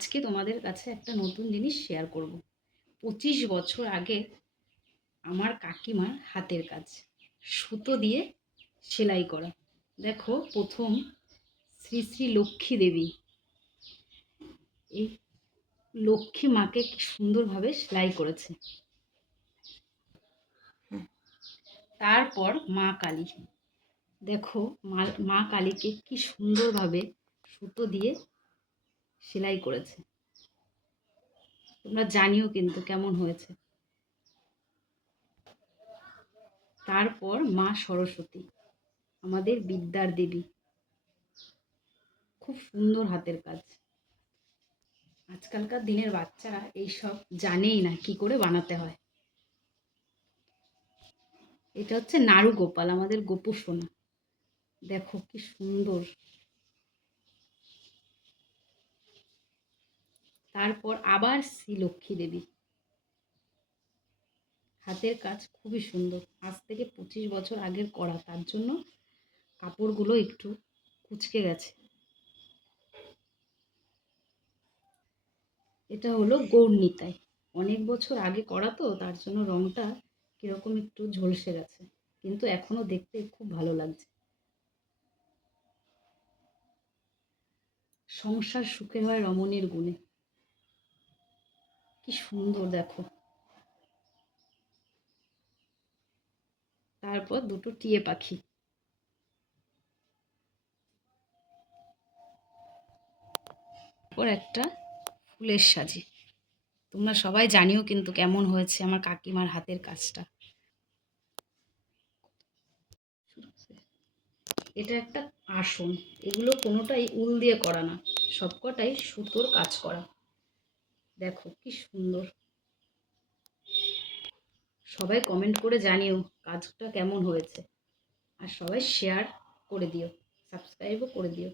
আজকে তোমাদের কাছে একটা নতুন জিনিস শেয়ার করব। পঁচিশ বছর আগে আমার কাকিমার হাতের কাজ, সুতো দিয়ে সেলাই করা। দেখো, প্রথম শ্রী শ্রী লক্ষ্মী দেবী। এই লক্ষ্মী মাকে কি সুন্দরভাবে সেলাই করেছে। তারপর মা কালী। দেখো, মা মা কালীকে কি সুন্দরভাবে সুতো দিয়ে সেলাই করেছে। তোমরা জানিও কিন্তু কেমন হয়েছে। তারপর মা সরস্বতী, আমাদের বিদ্যার দেবী। খুব সুন্দর হাতের কাজ। আজকালকার দিনের বাচ্চারা এইসব জানেই না কি করে বানাতে হয়। এটা হচ্ছে নাড়ু গোপাল আমাদের গোপু সোনা দেখো কি সুন্দর। তারপর আবার শ্রী লক্ষ্মী দেবী। হাতের কাজ খুবই সুন্দর। আজ থেকে পঁচিশ বছর আগের করা তার জন্য কাপড়গুলো একটু কুচকে গেছে। এটা হলো গৌরনিতাই অনেক বছর আগে করা তো, তার জন্য রংটা কীরকম একটু ঝলসে গেছে। কিন্তু এখনও দেখতে খুব ভালো লাগছে। সংসার সুখে হয় রমণীর গুণে। কি সুন্দর, দেখো। তারপর দুটো টিয়ে পাখি। তারপর একটা ফুলের সাজি। তোমরা সবাই জানিও কিন্তু কেমন হয়েছে আমার কাকিমার হাতের কাজটা। এটা একটা আসন। এগুলো কোনোটাই উল দিয়ে করা না। সবকটাই সুতোর কাজ করা। দেখো কি সুন্দর। সবাই কমেন্ট করে জানিও কাজটা কেমন হয়েছে। আর সবাই শেয়ার করে দিও সাবস্ক্রাইবও করে দিও।